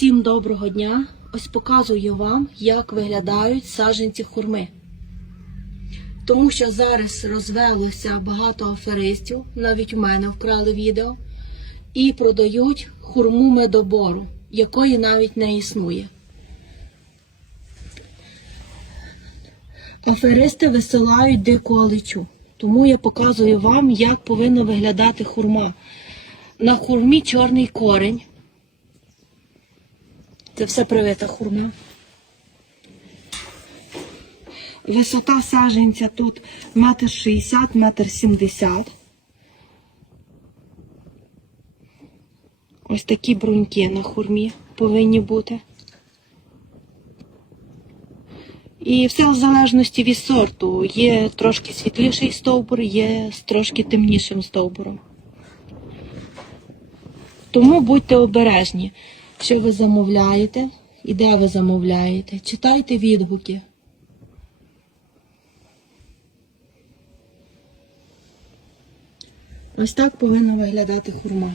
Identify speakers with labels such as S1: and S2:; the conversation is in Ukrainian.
S1: Всім доброго дня! Ось показую вам, як виглядають саджанці хурми. Тому що зараз розвелося багато аферистів, навіть у мене вкрали відео, і продають хурму медобору, якої навіть не існує. Аферисти висилають дику аличу. Тому я показую вам, як повинна виглядати хурма. На хурмі чорний корень. Це все привита хурма. Висота саженця тут метр шістдесят, метр сімдесят. Ось такі бруньки на хурмі повинні бути. І все в залежності від сорту. Є трошки світліший стовбур, є з трошки темнішим стовбуром. Тому будьте обережні, що ви замовляєте і де ви замовляєте. Читайте відгуки. Ось так повинна виглядати хурма.